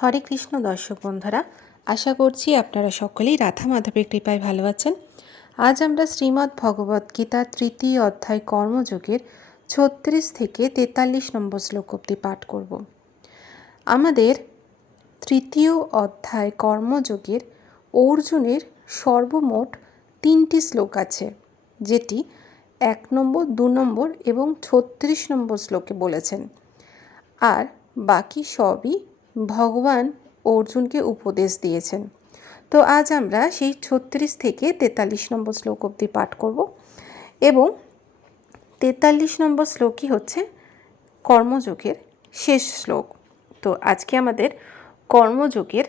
হরে কৃষ্ণ দর্শক বন্ধুরা, আশা করছি আপনারা সকলেই রাধা মাধবের কৃপায় ভালো আছেন। আজ আমরা শ্রীমদ্ ভগবদ গীতা তৃতীয় অধ্যায় কর্মযোগের ছত্রিশ থেকে তেতাল্লিশ নম্বর শ্লোক অব্দি পাঠ করব। আমাদের তৃতীয় অধ্যায় কর্মযোগের অর্জুনের সর্বমোট তিনটি শ্লোক আছে, যেটি এক নম্বর, দু নম্বর এবং ছত্রিশ নম্বর শ্লোকে বলেছেন। আর বাকি সবই ভগবান অর্জুনকে উপদেশ দিয়েছেন। তো আজ আমরা সেই ছত্রিশ থেকে তেতাল্লিশ নম্বর শ্লোক অবধি পাঠ করব এবং তেতাল্লিশ নম্বর শ্লোকই হচ্ছে কর্মযোগের শেষ শ্লোক। তো আজকে আমাদের কর্মযোগের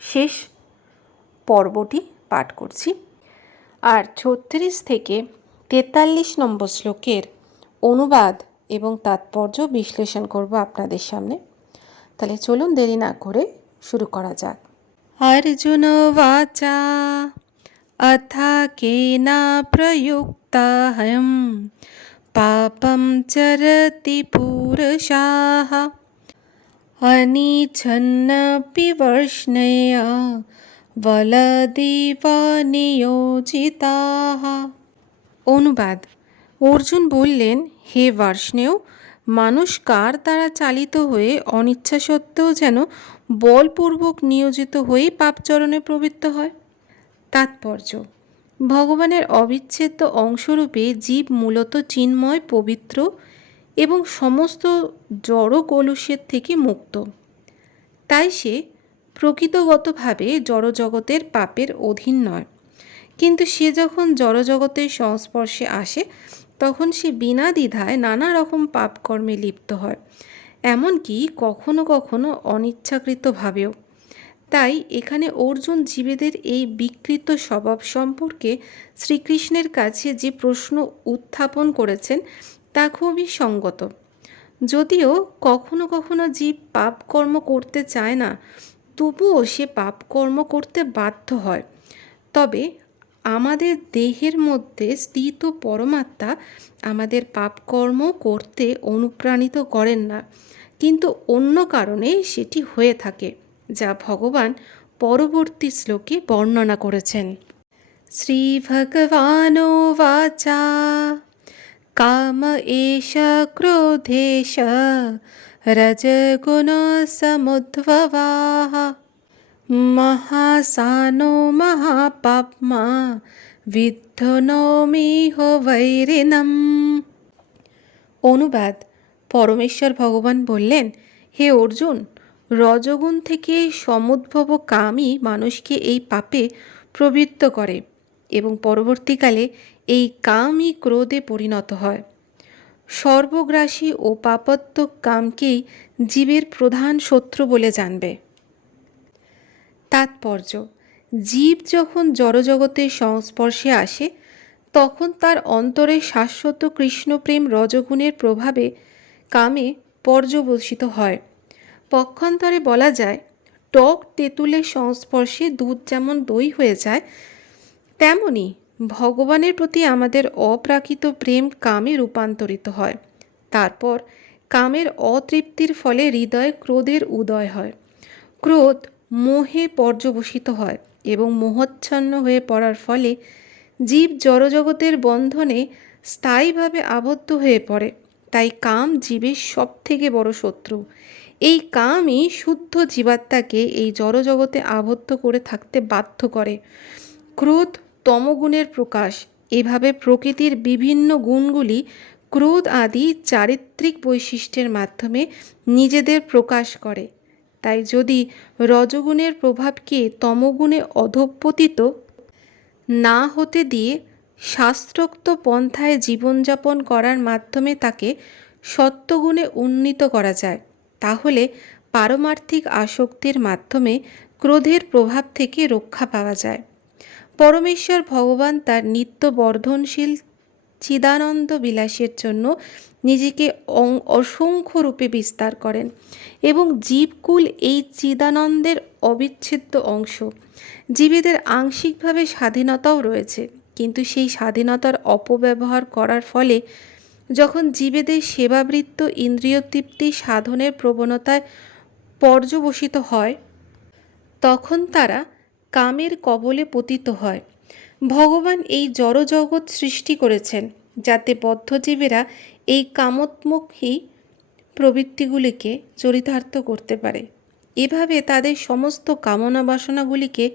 শেষ পর্বটি পাঠ করছি। আর ছত্রিশ থেকে তেতাল্লিশ নম্বর শ্লোকের অনুবাদ এবং তাৎপর্য বিশ্লেষণ করব আপনাদের সামনে। তাহলে চলুন দেরি না করে শুরু করা যাক অর্জুন বাচা अथा केना प्रयुक्ताहं पापं चरति पुरुषाः अनिच्छन्नपि वर्ष्णया বলদেব নিয়োজিতাহ অনুবাদ অর্জুন বললেন হে বার্ষ্ণেয় মানুষ কার দ্বারা চালিত হয়ে অনিচ্ছা সত্ত্বেও যেন বলপূর্বক নিয়োজিত হয়েই পাপচরণে প্রবৃত্ত হয়? তাৎপর্য। ভগবানের অবিচ্ছেদ্য অংশরূপে জীব মূলত চিন্ময়, পবিত্র এবং সমস্ত জড় কলুষের থেকে মুক্ত। তাই সে প্রকৃতগতভাবে জড়জগতের পাপের অধীন নয়। কিন্তু সে যখন জড়জগতের সংস্পর্শে আসে তখন সে বিনা দ্বিধায় নানা রকম পাপকর্মে লিপ্ত হয়। এমনকি কখনো কখনো অনিচ্ছাকৃতভাবেও। তাই এখানে অর্জুন জীবেদের এই বিকৃত স্বভাব সম্পর্কে শ্রীকৃষ্ণের কাছে যে প্রশ্ন উত্থাপন করেছেন, তা খুবই সঙ্গত। যদিও কখনো কখনো জীব পাপকর্ম করতে চায় না, তবুও সে পাপকর্ম করতে বাধ্য হয়। তবে আমাদের দেহের মধ্যে স্থিত পরমাত্মা আমাদের পাপকর্ম করতে অনুপ্রাণিত করেন না। কিন্তু অন্য কারণে সেটি হয়ে থাকে, যা ভগবান পরবর্তী শ্লোকে বর্ণনা করেছেন। শ্রী ভগবানোবাচা কাম এষ ক্রোধেশ রজগুণ সমুদ্ভবাः। মহাসানো মহাপাপ্মা বিদ্ধনমিহ বৈরিনম অনুবাদ, পরমেশ্বর ভগবান বললেন, হে অর্জুন, রজগুণ থেকে সমুদ্ভব কামই মানুষকে এই পাপে প্রবৃত্ত করে এবং পরবর্তীকালে এই কামই ক্রোধে পরিণত হয়। সর্বগ্রাসী ও পাপত্মক কামকেই জীবের প্রধান শত্রু বলে জানবে। তাৎপর্য। জীব যখন জড়জগতের সংস্পর্শে আসে, তখন তার অন্তরে শাশ্বত কৃষ্ণপ্রেম রজগুণের প্রভাবে কামে পর্যবসিত হয়। পক্ষান্তরে বলা যায়, টক তেঁতুলের সংস্পর্শে দুধ যেমন দই হয়ে যায়, তেমনি ভগবানের প্রতি আমাদের অপ্রাকৃত প্রেম কামে রূপান্তরিত হয়। তারপর কামের অতৃপ্তির ফলে হৃদয়ে ক্রোধের উদয় হয়। ক্রোধ মোহে পর্যবসিত হয় এবং মোহচ্ছন্ন হয়ে পড়ার ফলে জীব জড়জগতের বন্ধনে স্থায়ীভাবে আবদ্ধ হয়ে পড়ে। তাই কাম জীবের সব থেকে বড় শত্রু। এই কামই শুদ্ধ জীবাত্মাকে এই জড়জগতে আবদ্ধ করে থাকতে বাধ্য করে। ক্রোধ তমগুণের প্রকাশ। এভাবে প্রকৃতির বিভিন্ন গুণগুলি ক্রোধ আদি চারিত্রিক বৈশিষ্ট্যের মাধ্যমে নিজেদের প্রকাশ করে। তাই যদি রজগুণের প্রভাবকে তমগুণে অধঃপতিত না হতে দিয়ে শাস্ত্রোক্ত পন্থায় জীবনযাপন করার মাধ্যমে তাকে সত্যগুণে উন্নীত করা যায়, তাহলে পারমার্থিক আসক্তির মাধ্যমে ক্রোধের প্রভাব থেকে রক্ষা পাওয়া যায়। পরমেশ্বর ভগবান তার নিত্য বর্ধনশীল চিদানন্দ বিলাসের জন্য নিজেকে অসংখ্য রূপে বিস্তার করেন এবং জীবকুল এই চিদানন্দের অবিচ্ছেদ্য অংশ। জীবেদের আংশিকভাবে স্বাধীনতাও রয়েছে, কিন্তু সেই স্বাধীনতার অপব্যবহার করার ফলে যখন জীবেদের সেবাবৃত্ত ইন্দ্রিয় তৃপ্তি সাধনের প্রবণতায় পর্যবসিত হয়, তখন তারা কামের কবলে পতিত হয়। ভগবান এই জড়জগৎ সৃষ্টি করেছেন, যাতে বদ্ধজীবেরা এই কামোৎমুখী প্রবৃত্তিগুলিকে চরিতার্থ করতে পারে। এভাবে তাদের সমস্ত কামনা বাসনাগুলিকে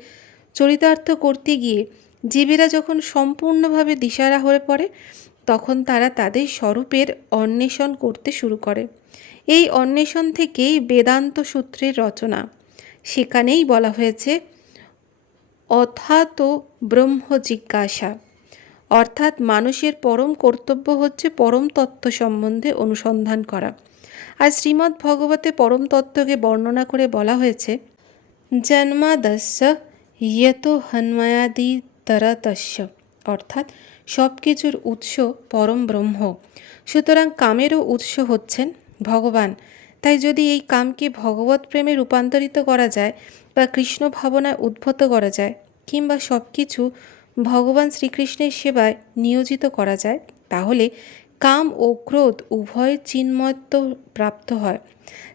চরিতার্থ করতে গিয়ে জীবেরা যখন সম্পূর্ণভাবে দিশারা হয়ে পড়ে, তখন তারা তাদের স্বরূপের অন্বেষণ করতে শুরু করে। এই অন্বেষণ থেকেই বেদান্ত সূত্রের রচনা। সেখানেই বলা হয়েছে অথাত ব্রহ্ম জিজ্ঞাসা। অর্থাৎ মানুষের পরম কর্তব্য হচ্ছে পরম তত্ত্ব সম্বন্ধে অনুসন্ধান করা। আর শ্রীমদ্ ভগবতে পরম তত্ত্বকে বর্ণনা করে বলা হয়েছে, জন্মাদস্য ইয়ত হন্ময়াদি তরতস্য। অর্থাৎ সব কিছুর উৎস পরম ব্রহ্ম। সুতরাং কামেরও উৎস হচ্ছেন ভগবান। তাই যদি এই কামকে ভগবত প্রেমে রূপান্তরিত করা যায় বা কৃষ্ণ ভাবনায় উদ্ভূত করা যায় কিংবা সব কিছু ভগবান শ্রীকৃষ্ণের সেবায় নিয়োজিত করা যায়, তাহলে কাম ও ক্রোধ উভয় চিন্ময়ত্ব প্রাপ্ত হয়।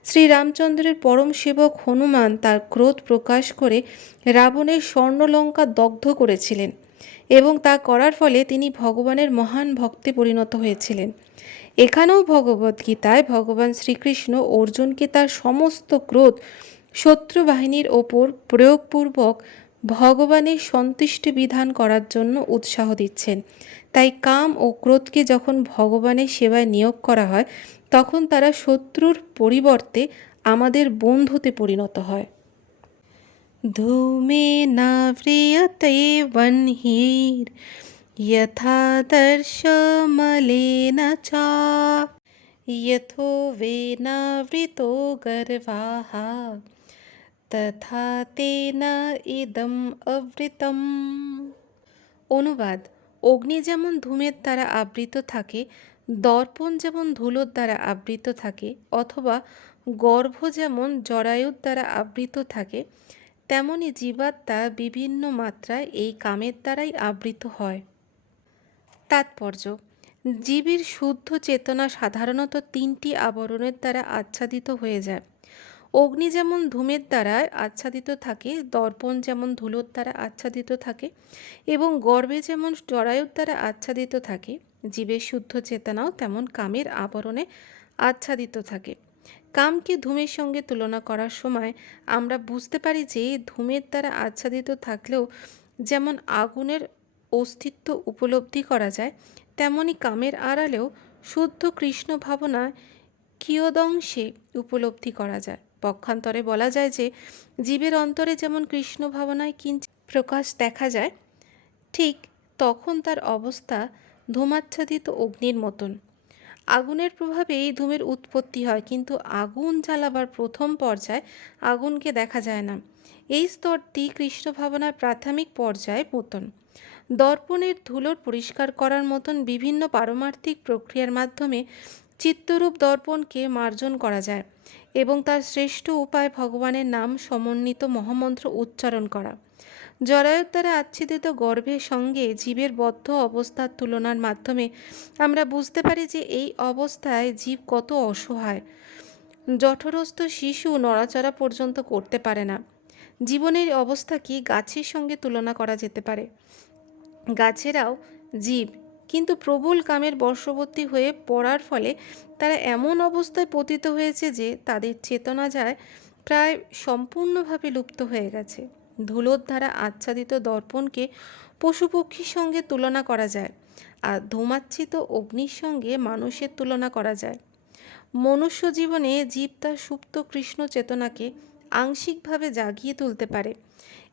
শ্রীরামচন্দ্রের পরম সেবক হনুমান তার ক্রোধ প্রকাশ করে রাবণের স্বর্ণলঙ্কা দগ্ধ করেছিলেন এবং তা করার ফলে তিনি ভগবানের মহান ভক্তে পরিণত হয়েছিলেন। এখানেও ভগবদ্গীতায় ভগবান শ্রীকৃষ্ণ অর্জুনকে তার সমস্ত ক্রোধ শত্রু বাহিনীর ওপর প্রয়োগপূর্বক ভগবানের সন্তুষ্টি বিধান করার জন্য উৎসাহ দিচ্ছেন। তাই কাম ও ক্রোধকে যখন ভগবানের সেবায় নিয়োগ করা হয়, তখন তারা শত্রুর পরিবর্তে আমাদের বন্ধুতে পরিণত হয়। ধূমে নাব্রিয়তে বহ্নির यथादर्शमलेन च यथो वेनावृतो गर्वाः তথা তেন ইদম অবৃতম অনুবাদ অগ্নি যেমন ধূমের দ্বারা আবৃত থাকে দর্পণ যেমন ধুলোর দ্বারা আবৃত থাকে অথবা গর্ভ যেমন জরায়ুর দ্বারা আবৃত থাকে তেমনি জীবাত্মা বিভিন্ন মাত্রায় এই কামের দ্বারাই আবৃত হয় তাৎপর্য। জীবের শুদ্ধ চেতনা সাধারণত তিনটি আবরণের দ্বারা আচ্ছাদিত হয়ে যায়। অগ্নি যেমন ধূমের দ্বারা আচ্ছাদিত থাকে, দর্পণ যেমন ধুলোর দ্বারা আচ্ছাদিত থাকে এবং গর্বে যেমন জরায়ুর দ্বারা আচ্ছাদিত থাকে, জীবের শুদ্ধ চেতনাও তেমন কামের আবরণে আচ্ছাদিত থাকে। কামকে ধূমের সঙ্গে তুলনা করার সময় আমরা বুঝতে পারি যে ধূমের দ্বারা আচ্ছাদিত থাকলেও যেমন আগুনের অস্তিত্ব উপলব্ধি করা যায়, তেমনি কামের আড়ালেও শুদ্ধ কৃষ্ণ ভাবনায় কিয়দংশে উপলব্ধি করা যায়। পক্ষান্তরে বলা যায় যে, জীবের অন্তরে যেমন কৃষ্ণ ভাবনায় কিঞ্চিত প্রকাশ দেখা যায়, ঠিক তখন তার অবস্থা ধূমাচ্ছাদিত অগ্নির মতন। আগুনের প্রভাবে এই ধূমের উৎপত্তি হয়, কিন্তু আগুন জ্বালাবার প্রথম পর্যায়ে আগুনকে দেখা যায় না। এই স্তরটি কৃষ্ণ ভাবনার প্রাথমিক পর্যায়ে মতন। দর্পণের ধুলোর পরিষ্কার করার মতন বিভিন্ন পারমার্থিক প্রক্রিয়ার মাধ্যমে চিত্তরূপ দর্পণকে মার্জন করা যায় এবং তার শ্রেষ্ঠ উপায় ভগবানের নাম সমন্বিত মহামন্ত্র উচ্চারণ করা। জরায়ুর দ্বারা আচ্ছাদিত গর্ভের সঙ্গে জীবের বদ্ধ অবস্থার তুলনার মাধ্যমে আমরা বুঝতে পারি যে এই অবস্থায় জীব কত অসহায়। জঠরস্থ শিশু নড়াচড়া পর্যন্ত করতে পারে না। জীবনের অবস্থা কি গাছের সঙ্গে তুলনা করা যেতে পারে? গাছেরাও জীব, কিন্তু প্রবল কামের বর্ষবর্তী হয়ে পড়ার ফলে তারা এমন অবস্থায় পতিত হয়েছে যে তাদের চেতনা যায় প্রায় সম্পূর্ণভাবে লুপ্ত হয়ে গেছে। ধুলোর দ্বারা আচ্ছাদিত দর্পণকে পশু পক্ষীর সঙ্গে তুলনা করা যায়, আর ধূমাচ্ছিত অগ্নির সঙ্গে মানুষের তুলনা করা যায়। মনুষ্য জীবনে জীব তার সুপ্ত কৃষ্ণ চেতনাকে আংশিকভাবে জাগিয়ে তুলতে পারে।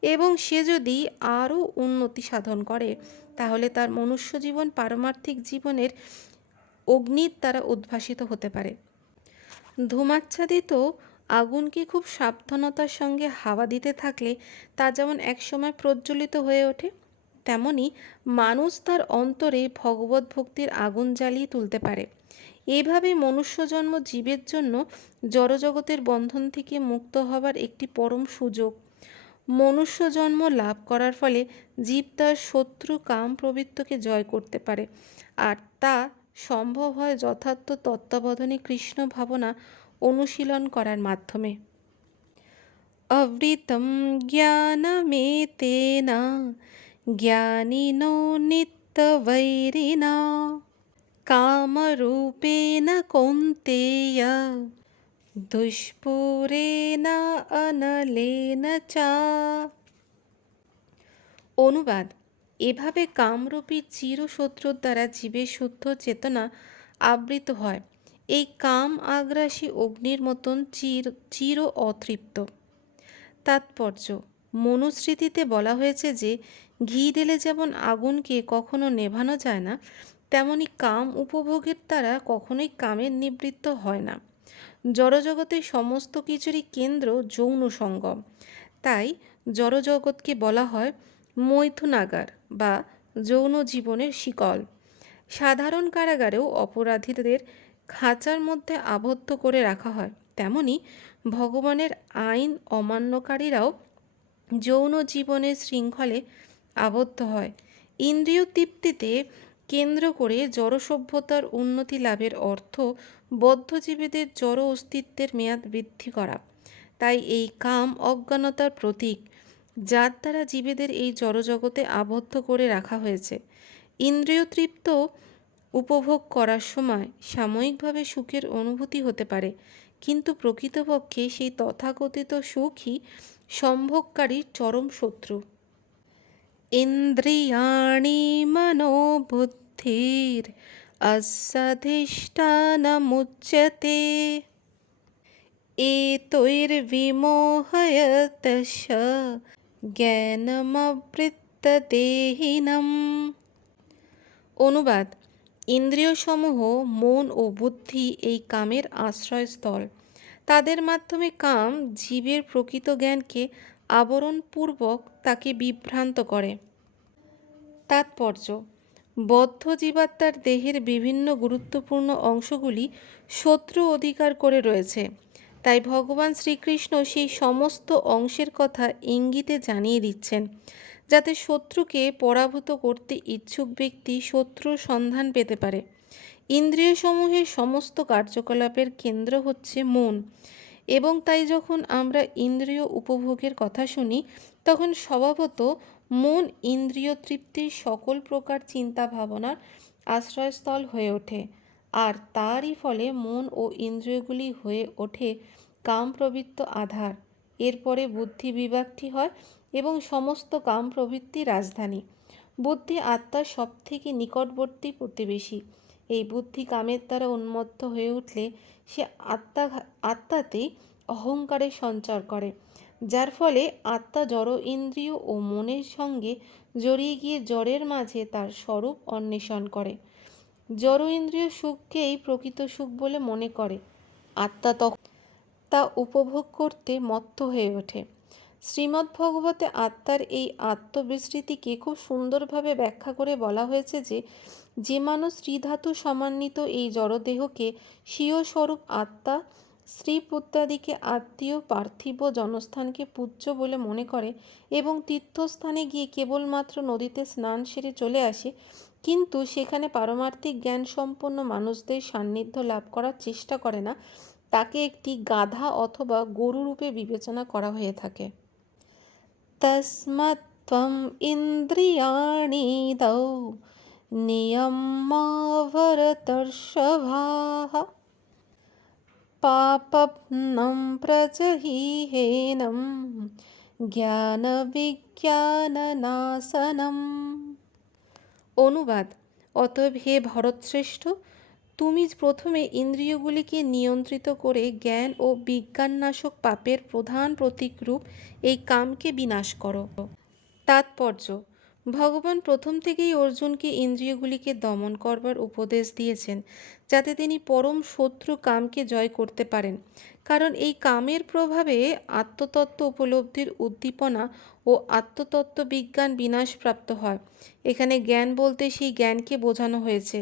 এবং সে যদি আরও উন্নতি সাধন করে, তাহলে তার মনুষ্য জীবন পারমার্থিক জীবনের অগ্নির দ্বারা উদ্ভাসিত হতে পারে। ধূমাচ্ছাদিত আগুনকে খুব সাবধানতার সঙ্গে হাওয়া দিতে থাকলে তা যেমন একসময় প্রজ্বলিত হয়ে ওঠে, তেমনি মানুষ তার অন্তরে ভগবত ভক্তির আগুন জ্বালিয়ে তুলতে পারে। এইভাবে মনুষ্য জন্ম জীবের জন্য জড়জগতের বন্ধন থেকে মুক্ত হবার একটি পরম সুযোগ। মনুষ্যজন্ম লাভ করার ফলে জীব তার শত্রু কাম প্রবৃত্তকে জয় করতে পারে। আর তা সম্ভব হয় যথার্থ তত্ত্বাবধানে কৃষ্ণ ভাবনা অনুশীলন করার মাধ্যমে। অবৃতম মেতেনা জ্ঞানিনিত্বভৈরিণা কামারূপে না কৌন্তেয়। দুষ্পুরেণ অনলেন চা অনুবাদ, এভাবে কামরূপী চিরশত্রুর দ্বারা জীবের শুদ্ধ চেতনা আবৃত হয়। এই কাম আগ্রাসী অগ্নির মতন চির চির অতৃপ্ত। তাৎপর্য, মনুস্মৃতিতে বলা হয়েছে যে, ঘি ঢেলে যেমন আগুনকে কখনো নেভানো যায় না, তেমনি কাম উপভোগের দ্বারা কখনোই কামের নিবৃত্ত হয় না। জড়জগতের সমস্ত কিছুরই কেন্দ্র যৌন সঙ্গম। তাই জড়জগৎকে বলা হয় মৈথুনাগার বা যৌন জীবনের শিকল। সাধারণ কারাগারেও অপরাধীদের খাঁচার মধ্যে আবদ্ধ করে রাখা হয়। তেমনি ভগবানের আইন অমান্যকারীরাও যৌন জীবনের শৃঙ্খলে আবদ্ধ হয়। ইন্দ্রিয় তৃপ্তিতে কেন্দ্র করে জড় সভ্যতার উন্নতি লাভের অর্থ বদ্ধজীবীদের জড় অস্তিত্বের মেয়াদ বৃদ্ধি করা। তাই এই কাম অজ্ঞানতার প্রতীক, যার দ্বারা জীবেদের এই জড়জগতে আবদ্ধ করে রাখা হয়েছে। ইন্দ্রিয় তৃপ্ত উপভোগ করার সময় সাময়িকভাবে সুখের অনুভূতি হতে পারে, কিন্তু প্রকৃতপক্ষে সেই তথাকথিত সুখই সম্ভোগকারীর চরম শত্রু। ইন্দ্রিয়াণি মনোবুদ্ধির अस्सधिष्ठानमुच्यते एतैर्विमोहयतश জ্ঞানমবৃত্তদেহিনম অনুবাদ ইন্দ্রিয়সমূহ মন ও বুদ্ধি এই কামের আশ্রয়স্থল তাদের মাধ্যমে কাম জীবের প্রকৃত জ্ঞানকে আবরণপূর্বক তাকে বিভ্রান্ত করে তাৎপর্য বদ্ধ জীবাত্মার দেহের বিভিন্ন গুরুত্বপূর্ণ অংশগুলি শত্রু অধিকার করে রয়েছে। তাই ভগবান শ্রীকৃষ্ণ সেই সমস্ত অংশের কথা ইঙ্গিতে জানিয়ে দিচ্ছেন, যাতে শত্রুকে পরাভূত করতে ইচ্ছুক ব্যক্তি শত্রুর সন্ধান পেতে পারে। ইন্দ্রিয়সমূহের সমস্ত কার্যকলাপের কেন্দ্র হচ্ছে মন, এবং তাই যখন আমরা ইন্দ্রিয় উপভোগের কথা শুনি, তখন স্বভাবত মন ইন্দ্রিয় তৃপ্তির সকল প্রকার চিন্তা ভাবনার আশ্রয়স্থল হয়ে ওঠে। আর তারই ফলে মন ও ইন্দ্রিয়গুলি হয়ে ওঠে কাম প্রবৃত্ত আধার। এরপরে বুদ্ধি বিভাগটি হয় এবং সমস্ত কাম প্রবৃত্তি রাজধানী। বুদ্ধি আত্মার সব থেকে নিকটবর্তী প্রতিবেশী। এই বুদ্ধি কামের দ্বারা উন্মত্ত হয়ে উঠলে সে আত্মা, আত্মাতেই অহংকারের সঞ্চার করে। যার ফলে আত্মা জড় ইন্দ্রিয় ও মনের সঙ্গে জড়িয়ে গিয়ে জড়ের মাঝে তার স্বরূপ অন্বেষণ করে। জড় ইন্দ্রিয় সুখকেই প্রকৃত সুখ বলে মনে করে। আত্মা তখন তা উপভোগ করতে মত্ত হয়ে ওঠে। শ্রীমদ্ ভগবতে আত্মার এই আত্মবিস্তৃতিকে খুব সুন্দরভাবে ব্যাখ্যা করে বলা হয়েছে যে যে মানুষ শ্রীধাতু সমান্বিত এই জড়দেহকে স্বীয় স্বরূপ আত্মা স্ত্রী পুত্রাদিকে আত্মীয় পার্থিব জনস্থানকে পূজ্য বলে মনে করে এবং তীর্থস্থানে গিয়ে কেবলমাত্র নদীতে স্নান সেরে চলে আসে, কিন্তু সেখানে পারমার্থিক জ্ঞান সম্পন্ন মানুষদের সান্নিধ্য লাভ করার চেষ্টা করে না, তাকে একটি গাধা অথবা গরু রূপে বিবেচনা করা হয়ে থাকে। তস্মত্ত্বম ইন্দ্রিয়াণি দৌ নিয়মাভরতর্ষভাः পাপপ্নম প্রজহিহেনম জ্ঞান বিজ্ঞাননাশনম অনুবাদ, অতএব হে ভরতশ্রেষ্ঠ, তুমি প্রথমে ইন্দ্রিয়গুলিকে নিয়ন্ত্রিত করে জ্ঞান ও বিজ্ঞাননাশক পাপের প্রধান প্রতীকরূপ এই কামকে বিনাশ করো। তাৎপর্য ভগবান প্রথম থেকেই অর্জুনকে ইন্দ্রিয়গুলিকে দমন করবার উপদেশ দিয়েছেন, যাতে তিনি পরম শত্রু কামকে জয় করতে পারেন। কারণ এই কামের প্রভাবে আত্মতত্ত্ব উপলব্ধির উদ্দীপনা ও আত্মতত্ত্ব বিজ্ঞান বিনাশপ্রাপ্ত হয়। এখানে জ্ঞান বলতে সেই জ্ঞানকে বোঝানো হয়েছে।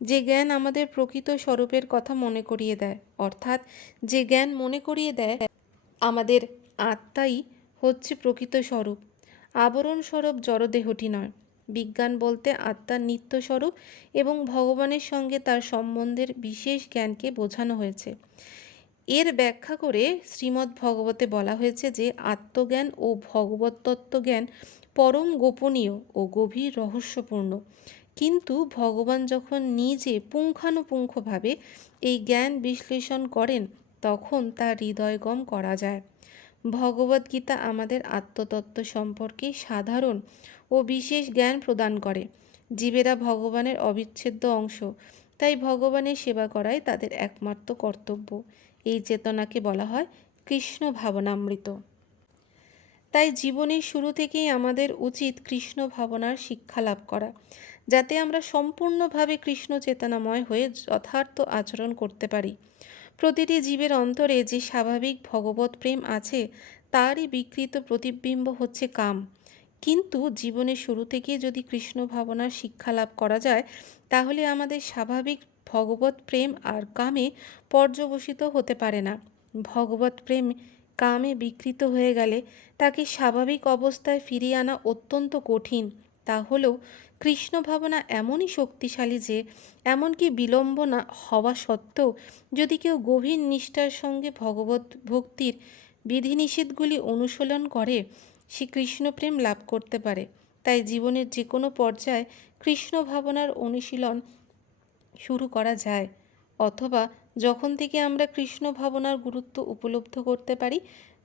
যে জ্ঞান আমাদের প্রকৃত স্বরূপের কথা মনে করিয়ে দেয়, অর্থাৎ যে জ্ঞান মনে করিয়ে দেয়, আমাদের আত্মাই হচ্ছে প্রকৃত স্বরূপ। আবরণ স্বরূপ জড়দেহটি নয়। বিজ্ঞান বলতে আত্মার নিত্যস্বরূপ এবং ভগবানের সঙ্গে তার সম্বন্ধের বিশেষ জ্ঞানকে বোঝানো হয়েছে। এর ব্যাখ্যা করে শ্রীমদ্ ভগবতে বলা হয়েছে যে আত্মজ্ঞান ও ভগবত তত্ত্বজ্ঞান পরম গোপনীয় ও গভীর রহস্যপূর্ণ। কিন্তু ভগবান যখন নিজে পুঙ্খানুপুঙ্খভাবে এই জ্ঞান বিশ্লেষণ করেন, তখন তা হৃদয়গম করা যায়। ভগবদ্গীতা আমাদের আত্মতত্ত্ব সম্পর্কে সাধারণ ও বিশেষ জ্ঞান প্রদান করে। জীবেরা ভগবানের অবিচ্ছেদ্য অংশ, তাই ভগবানের সেবা করাই তাদের একমাত্র কর্তব্য। এই চেতনাকে বলা হয় কৃষ্ণ ভাবনামৃত। তাই জীবনের শুরু থেকেই আমাদের উচিত কৃষ্ণ ভাবনার শিক্ষা লাভ করা, যাতে আমরা সম্পূর্ণভাবে কৃষ্ণ চেতনাময় হয়ে যথার্থ আচরণ করতে পারি। প্রতিটি জীবের অন্তরে যে স্বাভাবিক ভগবত প্রেম আছে, তারই বিকৃত প্রতিবিম্ব হচ্ছে কাম। কিন্তু জীবনের শুরু থেকে যদি কৃষ্ণ ভাবনার শিক্ষা লাভ করা যায়, তাহলে আমাদের স্বাভাবিক ভগবত প্রেম আর কামে পর্যবসিত হতে পারে না। ভগবত প্রেম কামে বিকৃত হয়ে গেলে তাকে স্বাভাবিক অবস্থায় ফিরিয়ে আনা অত্যন্ত কঠিন। তা হলেও কৃষ্ণ ভাবনা এমনই শক্তিশালী যে, এমনকি বিলম্ব না হওয়া সত্ত্বেও যদি কেউ গভীর নিষ্ঠার সঙ্গে ভগবত ভক্তির বিধিনিষেধগুলি অনুশীলন করে, সে কৃষ্ণপ্রেম লাভ করতে পারে। তাই জীবনের যে কোনো পর্যায়ে কৃষ্ণ ভাবনার অনুশীলন শুরু করা যায়। অথবা যখন থেকে আমরা কৃষ্ণ ভাবনার গুরুত্ব উপলব্ধ করতে পারি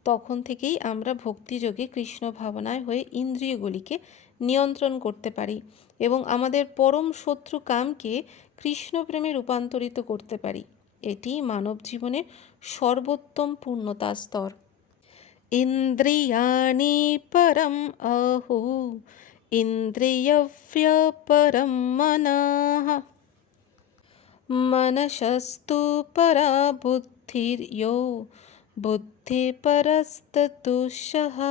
তখন থেকেই আমরা ভক্তিযোগে কৃষ্ণ ভাবনায় হয়ে ইন্দ্রিয়গুলিকে নিয়ন্ত্রণ করতে পারি এবং আমাদের পরম শত্রু কামকে কৃষ্ণপ্রেমে রূপান্তরিত করতে পারি এটি মানব জীবনের সর্বোত্তম পূর্ণতা স্তর ইন্দ্রিয়াণি পরম আহু ইন্দ্রিয়ভ্য পরম মনঃ मनशस्तु परा बुद्धिर्यो বুদ্ধিপরস্ততুষহ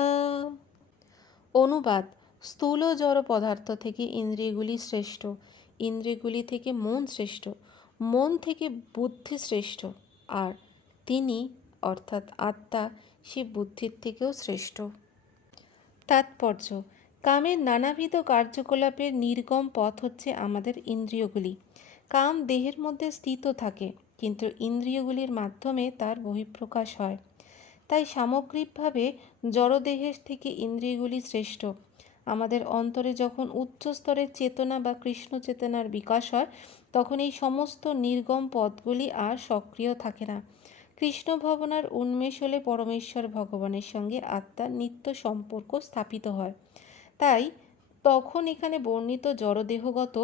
অনুবাদ, স্থূল জড় পদার্থ থেকে ইন্দ্রিয়গুলি শ্রেষ্ঠ, ইন্দ্রিয়গুলি থেকে মন শ্রেষ্ঠ, মন থেকে বুদ্ধি শ্রেষ্ঠ, আর তিনি, অর্থাৎ আত্মা সে বুদ্ধির থেকেও শ্রেষ্ঠ। তাৎপর্য, কামের নানাবিধ কার্যকলাপের নির্গম পথ হচ্ছে আমাদের ইন্দ্রিয়গুলি। কাম দেহের মধ্যে স্থিত থাকে কিন্তু ইন্দ্রিয়গুলির মাধ্যমে তার বহিঃপ্রকাশ হয়। তাই সামগ্রিকভাবে জড়দেহের থেকে ইন্দ্রিয়গুলি শ্রেষ্ঠ। আমাদের অন্তরে যখন উচ্চ স্তরের চেতনা বা কৃষ্ণ চেতনার বিকাশ হয়, তখন এই সমস্ত নির্গম পথগুলি আর সক্রিয় থাকে না। কৃষ্ণ ভবনার উন্মেষ হলে পরমেশ্বর ভগবানের সঙ্গে আত্মার নিত্য সম্পর্ক স্থাপিত হয়। তাই তখন এখানে বর্ণিত জড়দেহগত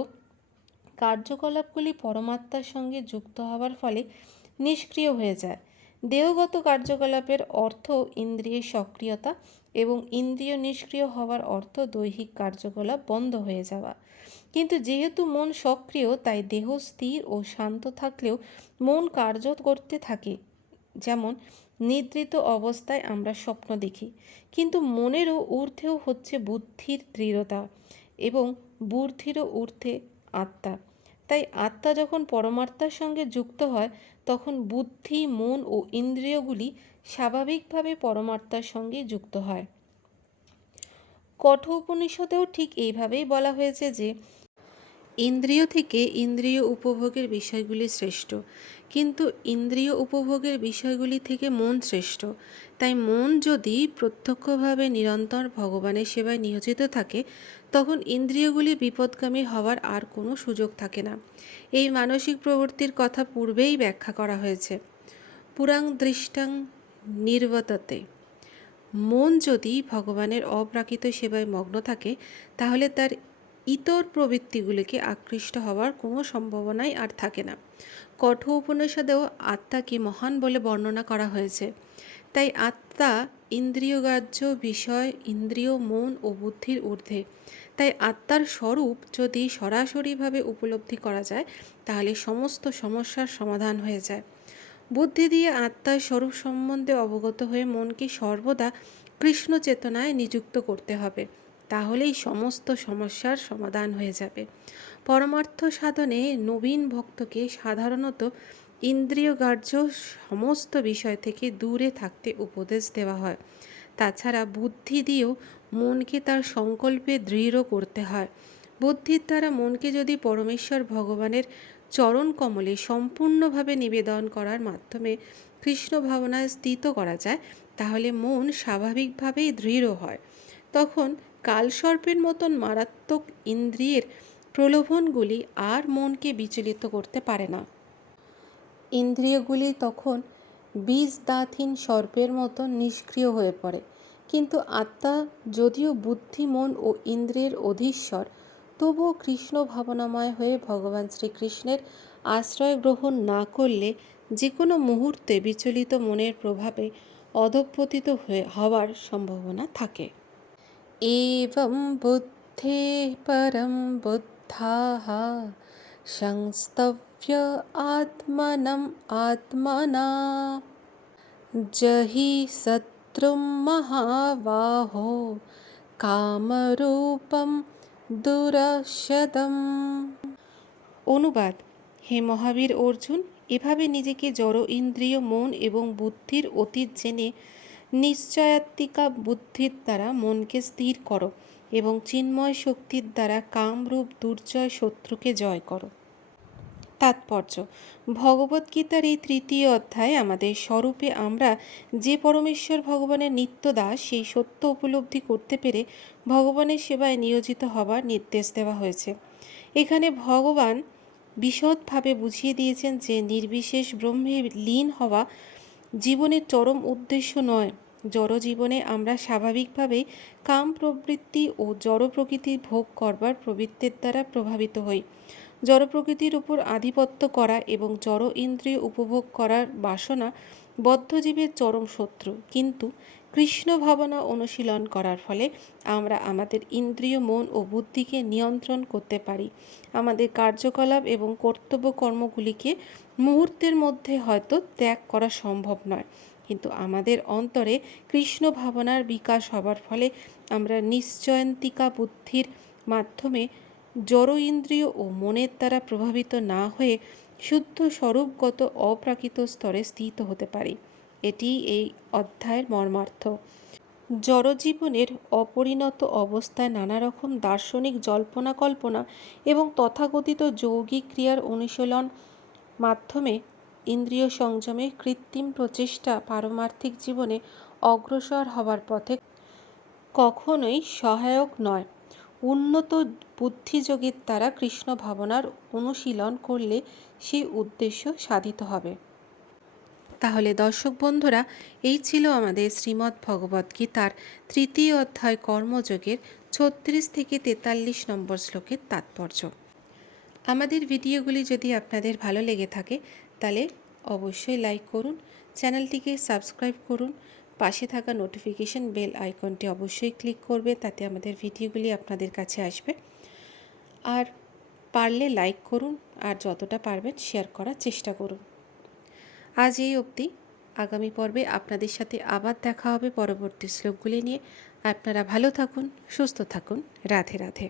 কার্যকলাপগুলি পরমাত্মার সঙ্গে যুক্ত হওয়ার ফলে নিষ্ক্রিয় হয়ে যায়। দেহগত কার্যকলাপের অর্থ ইন্দ্রিয়ের সক্রিয়তা এবং ইন্দ্রিয় নিষ্ক্রিয় হওয়ার অর্থ দৈহিক কার্যকলাপ বন্ধ হয়ে যাওয়া। কিন্তু যেহেতু মন সক্রিয়, তাই দেহ স্থির ও শান্ত থাকলেও মন কার্য করতে থাকে। যেমন, নিদ্রিত অবস্থায় আমরা স্বপ্ন দেখি, কিন্তু মনেরও ঊর্ধ্বেও হচ্ছে বুদ্ধির দৃঢ়তা এবং বুদ্ধিরও ঊর্ধ্বে আত্মা। তাই আত্মা যখন পরমাত্মার সঙ্গে যুক্ত হয়, তখন বুদ্ধি, মন ও ইন্দ্রিয়গুলি স্বাভাবিকভাবে পরমাত্মার সঙ্গে যুক্ত হয়। কঠোপনিষদেও ঠিক এইভাবেই বলা হয়েছে যে, ইন্দ্রিয় থেকে ইন্দ্রিয় উপভোগের বিষয়গুলি শ্রেষ্ঠ। কিন্তু ইন্দ্রিয় উপভোগের বিষয়গুলি থেকে মন শ্রেষ্ঠ। তাই মন যদি প্রত্যক্ষভাবে নিরন্তর ভগবানের সেবায় নিয়োজিত থাকে তখন ইন্দ্রিয়গুলি বিপদগামী হওয়ার আর কোনো সুযোগ থাকে না। এই মানসিক প্রবৃত্তির কথা পূর্বেই ব্যাখ্যা করা হয়েছে। পুরাং দৃষ্টাং নির্বততে। মন যদি ভগবানের অপ্রাকৃত সেবায় মগ্ন থাকে, তাহলে তার ইতর প্রবৃত্তিগুলিকে আকৃষ্ট হওয়ার কোনো সম্ভাবনাই আর থাকে না। কঠো উপনিষদেও আত্মাকে মহান বলে বর্ণনা করা হয়েছে। তাই আত্মা ইন্দ্রিয়গ্রাহ্য বিষয়, ইন্দ্রিয় মন ও বুদ্ধির ঊর্ধ্বে। তাই আত্মার স্বরূপ যদি সরাসরিভাবে উপলব্ধি করা যায়, তাহলে সমস্ত সমস্যার সমাধান হয়ে যায়। বুদ্ধি দিয়ে আত্মার স্বরূপ সম্বন্ধে অবগত হয়ে মনকে সর্বদা কৃষ্ণ চেতনায় নিযুক্ত করতে হবে। তাহলেই সমস্ত সমস্যার সমাধান হয়ে যাবে। পরমার্থ সাধনে নবীন ভক্তকে সাধারণত ইন্দ্রিয়গ্রাহ্য সমস্ত বিষয় থেকে দূরে থাকতে উপদেশ দেওয়া হয়। তাছাড়া বুদ্ধি দিয়েও মনকে তার সংকল্পে দৃঢ় করতে হয়। বুদ্ধির দ্বারা মনকে যদি পরমেশ্বর ভগবানের চরণ কমলে সম্পূর্ণভাবে নিবেদন করার মাধ্যমে কৃষ্ণ ভাবনায় স্থিত করা যায়, তাহলে মন স্বাভাবিকভাবেই দৃঢ় হয়। তখন কালসর্পের মতন মারাত্মক ইন্দ্রিয়ের প্রলোভনগুলি আর মনকে বিচলিত করতে পারে না। ইন্দ্রিয়গুলি তখন বীজ দাঁতহীন সর্পের মতো নিষ্ক্রিয় হয়ে পড়ে। কিন্তু আত্মা যদিও বুদ্ধি, মন ও ইন্দ্রিয়ের অধীশ্বর, তবুও কৃষ্ণ ভাবনাময় হয়ে ভগবান শ্রীকৃষ্ণের আশ্রয় গ্রহণ না করলে যে কোনো মুহূর্তে বিচলিত মনের প্রভাবে অধপতিত হয়ে হওয়ার সম্ভাবনা থাকে। এবং বুদ্ধে পরম বুদ্ধা সংস্তব্য আত্মনম আত্মনা। জহি সত शत्रुं महाबाहो কামরূপম দুরশদম অনুবাদ হে মহাবীর অর্জুন এভাবে নিজেকে জড় ইন্দ্রিয় মন এবং বুদ্ধির অতীত জেনে নিশ্চয়াত্মিকা বুদ্ধির দ্বারা মনকে স্থির করো এবং চিন্ময় শক্তির দ্বারা কামরূপ দুর্জয় শত্রুকে জয় করো তাৎপর্য। ভগবদ্গীতার এই তৃতীয় অধ্যায় আমাদের স্বরূপে আমরা যে পরমেশ্বর ভগবানের নিত্য দাস সেই সত্য উপলব্ধি করতে পেরে ভগবানের সেবায় নিয়োজিত হবার নির্দেশ দেওয়া হয়েছে। এখানে ভগবান বিশদভাবে বুঝিয়ে দিয়েছেন যে নির্বিশেষ ব্রহ্মে লীন হওয়া জীবনের চরম উদ্দেশ্য নয়। জড় জীবনে আমরা স্বাভাবিকভাবেই কাম প্রবৃত্তি ও জড় প্রকৃতির ভোগ করবার প্রবৃত্তির দ্বারা প্রভাবিত হই। জড় প্রকৃতির উপর আধিপত্য করা এবং জড় ইন্দ্রিয় উপভোগ করার বাসনা বদ্ধজীবের চরম শত্রু। কিন্তু কৃষ্ণ ভাবনা অনুশীলন করার ফলে আমরা আমাদের ইন্দ্রিয় মন ও বুদ্ধিকে নিয়ন্ত্রণ করতে পারি। আমাদের কার্যকলাপ এবং কর্তব্য কর্মগুলিকে মুহূর্তের মধ্যে হয়তো ত্যাগ করা সম্ভব নয়। কিন্তু আমাদের অন্তরে কৃষ্ণ ভাবনার বিকাশ হবার ফলে আমরা নিশ্চয়ন্তিকা বুদ্ধির মাধ্যমে জড় ইন্দ্রিয় ও মনের দ্বারা প্রভাবিত না হয়ে শুদ্ধ স্বরূপগত অপ্রাকৃত স্তরে স্থিত হতে পারি। এটি এই অধ্যায়ের মর্মার্থ। জড়জীবনের অপরিণত অবস্থায় নানা রকম দার্শনিক জল্পনা কল্পনা এবং তথাকথিত যৌগিক ক্রিয়ার অনুশীলন মাধ্যমে ইন্দ্রিয় সংযমে কৃত্রিম প্রচেষ্টা পারমার্থিক জীবনে অগ্রসর হবার পথে কখনোই সহায়ক নয়। উন্নত বুদ্ধিযোগের দ্বারা কৃষ্ণ ভাবনার অনুশীলন করলে সেই উদ্দেশ্য সাধিত হবে। তাহলে দর্শক বন্ধুরা, এই ছিল আমাদের শ্রীমদ্ ভগবদ্গীতার তৃতীয় অধ্যায় কর্মযোগের ছত্রিশ থেকে তেতাল্লিশ নম্বর শ্লোকের তাৎপর্য। আমাদের ভিডিওগুলি যদি আপনাদের ভালো লেগে থাকে, তাহলে অবশ্যই লাইক করুন, চ্যানেলটিকে সাবস্ক্রাইব করুন পাশে থাকা নোটিফিকেশন বেল আইকনটি অবশ্যই ক্লিক করবে তাতে আমাদের ভিডিওগুলি আপনাদের কাছে আসবে। আর পারলে লাইক করুন, আর যতটা পারবেন শেয়ার করার চেষ্টা করুন। আজ এই অবধি। আগামী পর্বে আপনাদের সাথে আবার দেখা হবে পরবর্তী শ্লোকগুলি নিয়ে। আপনারা ভালো থাকুন, সুস্থ থাকুন। রাধে রাধে।